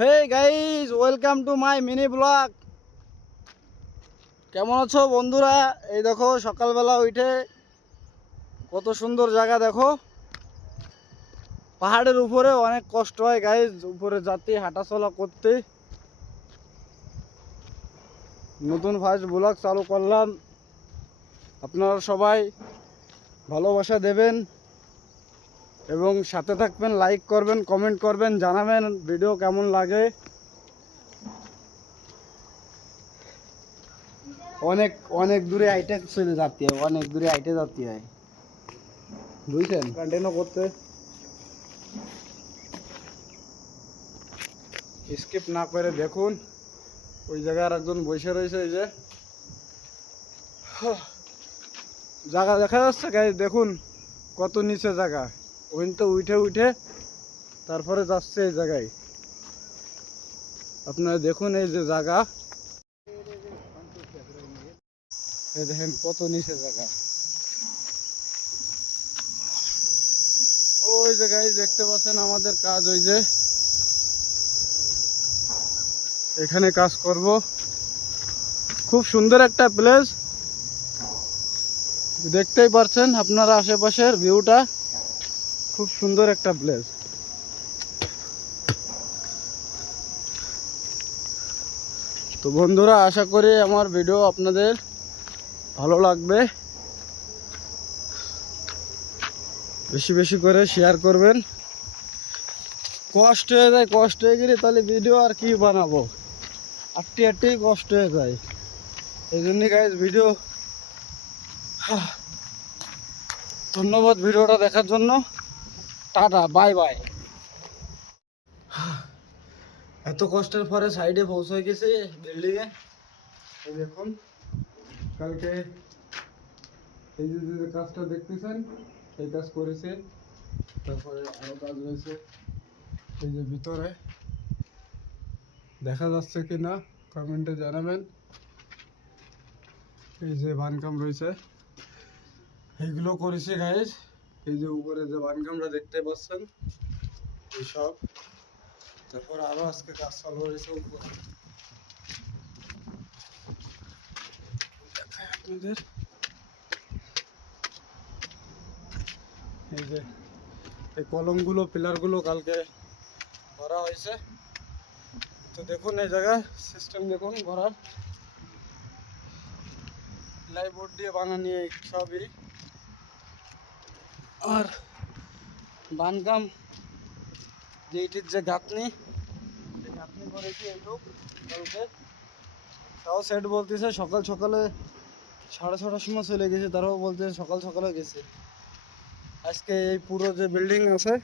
Hey guys, welcome to my mini blog. কেমন আছো বন্ধুরা? এই দেখো সকালবেলা উঠে কত সুন্দর জায়গা দেখো। পাহাড়ের উপরে অনেক কষ্ট হয় গাইস, উপরে যাতে হাঁটাচলা করতে। নতুন ফার্স্ট ব্লগ চালু করলাম, আপনারা সবাই ভালোবাসা দেবেন এবং সাথে থাকবেন, লাইক করবেন, কমেন্ট করবেন, জানাবেন ভিডিও কেমন লাগে। অনেক অনেক দূরে আইটে চলে যেতে হয়, অনেক দূরে আইটে যেতে হয়, বুঝছেন? কন্টিনিউ করতে স্কিপ না করে দেখুন। ওই জায়গায় আর একজন বসে রয়েছে, এই যে জায়গা দেখা যাচ্ছে গাইস, দেখুন কত নিচে জায়গা। ওই তো উঠে উঠে তারপরে যাচ্ছে এই জায়গায়। আপনারা দেখুন এই যে জায়গা, এই দেখেন কত নিচে জায়গা। ওই যে গাইস দেখতে পাচ্ছেন আমাদের কাজ, ওই যে এখানে কাজ করব। খুব সুন্দর একটা প্লেস, দেখতেই পাচ্ছেন আপনারা আশেপাশের ভিউটা। খুব সুন্দর একটা প্লেস। তো বন্ধুরা, আশা করি আমার ভিডিও আপনাদের ভালো লাগবে। বেশি বেশি করে শেয়ার করবেন। কষ্ট হয়ে যায়, কষ্ট হয়ে গেলে তাহলে ভিডিও আর কি বানাবো, আটটি আটটি কষ্ট হয়ে যায়। এই জন্যই গাইজ ভিডিও। ধন্যবাদ ভিডিওটা দেখার জন্য। Tata, bye bye. এত কষ্টের পরে সাইডে পৌঁছে গেছে বিল্ডিংয়ে। এই দেখুন কালকে এই যে কাজটা দেখতেছেন, এই কাজ করেছে। তারপরে আরো কাজ রয়েছে এই যে ভিতরে, দেখা যাচ্ছে কি না কমেন্টে জানাবেন। এই যে বানকাম রয়েছে, এইগুলো করেছে গাইজ। এই যে উপরে যে বানকামটা দেখতে পাচ্ছেন এইসব। তারপর আরো আজকে কাজ চালু হয়েছে উপরে, আপনাদের এই যে এই কলমগুলো, পিলারগুলো কালকে ভরা হয়েছে। তো দেখুন এই জায়গায় সিস্টেম দেখুন ভরার, প্লাইবোর্ড দিয়ে বানানি সবই। আর বানকাম যেইটির যে গাঁথনি, এই গাঁথনি করেছি এইটুক কালকে। তাও সেট বলতেছে সকাল সকালে 6:30টার সময় চলে গেছে, তারাও বলতেছে সকাল সকালে গেছে। আজকে এই পুরো যে বিল্ডিং আছে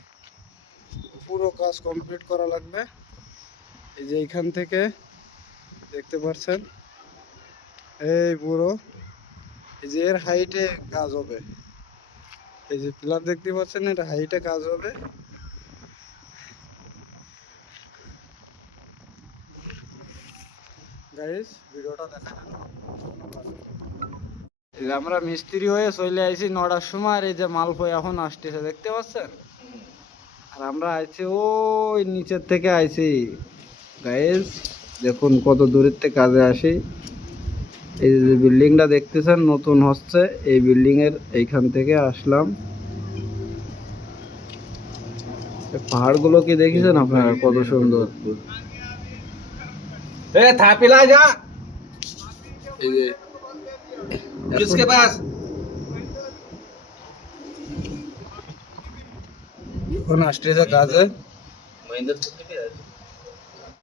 পুরো কাজ কমপ্লিট করা লাগবে। এই যে এইখান থেকে দেখতে পাচ্ছেন এই পুরো, এই যে এর হাইটে কাজ হবে। এই যে পিলার দেখতে পাচ্ছেন, এটা হাইটে কাজ হবে। গাইস ভিডিওটা দেখার জন্য আমরা মিস্ত্রি হয়ে চলে আইছি 9টার সময়। আর এই যে মালপো এখন আসতেছে দেখতে পাচ্ছেন। আর আমরা আইছি ওই নিচের থেকে আইছি গাইস, দেখুন কত দূরের থেকে কাজে আসি। এই যে বিল্ডিংটা দেখতেছেন নতুন হচ্ছে, এই বিল্ডিং এর এইখান থেকে আসলাম। পাহাড়গুলো কি দেখেছেন আপনারা কত সুন্দর। এই যে किसके पास এখন আসতেছে কাজে।